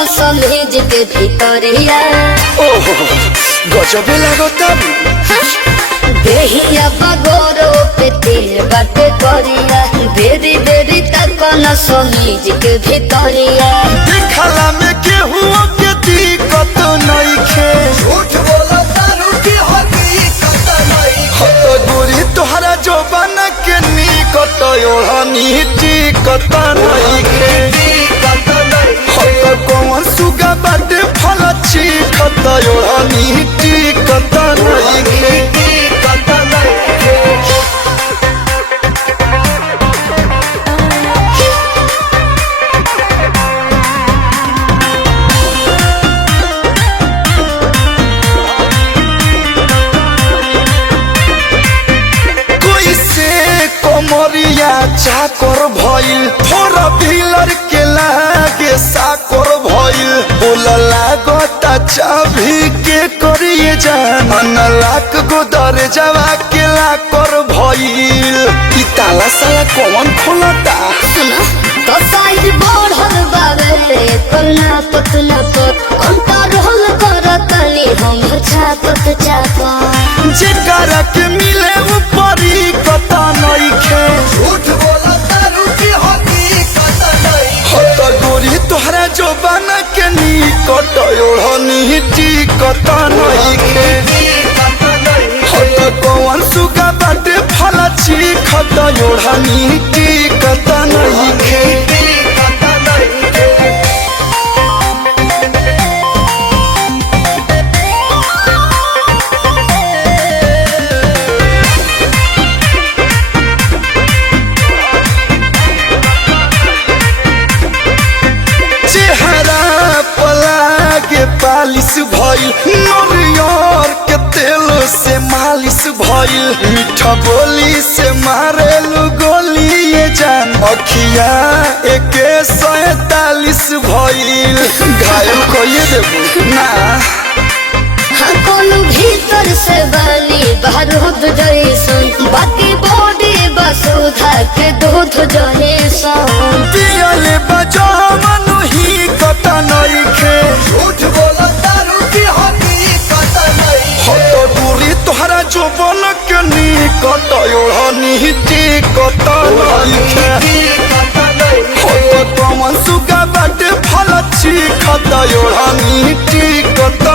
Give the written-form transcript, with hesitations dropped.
न समेज के भितरिया ओहो गजबे लागता देहिया बगोरो पे तेल बाटे करिया बेरी बेरी तक न समेज के भितरिया देखला में केहू के दिक्कत नइखे झूठ बोला तारू की हकीकत नहीं हतो दूरी तोहरा जोबन के निकट ओढ़नी टिकत नइखे हकीकत नहीं हतो कौन सुगा बाटे फल चिखत ओढ़नी टिकत नइखे हकीकत नहीं कमरिया चाकर भइल थोड़ा पिलर के लागे साकर भइल बोल लागता चाभी के करिए जान लाख गो दरजवा के लाकर भइल ई ताला साला कौन खोलता सुना तो साइज बढ़ल बावे करना पतला पर कंट्रोल करतनी हम छापत छापत जेकरा के मिले ऊपरी कता नइखे झूठ बोला तारू की हकीकत नहीं हत गोरी तोहरा जोबन के निकट ओढ़नी टिकत नइखे हकीकत नहीं हत कौन सुगा बाटे फल चिखत ओढ़नी टिकत नइखे हकीकत नहीं चेहरा पलागे पालिश भइल नरियर के तेल से मालिश भइल मीठा बोली से मारेलु गोली ये जान अखिया एके 47 भइल घायल कइए देबू ना हाँ कोनो भीतर से बाली बारूद जैसन बाकी बॉडी बसुधा के दूध जैसन पियले बजावन ही कता नइखे झूठ बोला तारू की हकीकत नहीं हतो दूरी तोहरा जोबन के निकट ओढ़नी टिकत नइखे हकीकत नहीं हतो कमन सुगा बाटे फल चिखत ओढ़नी टिकत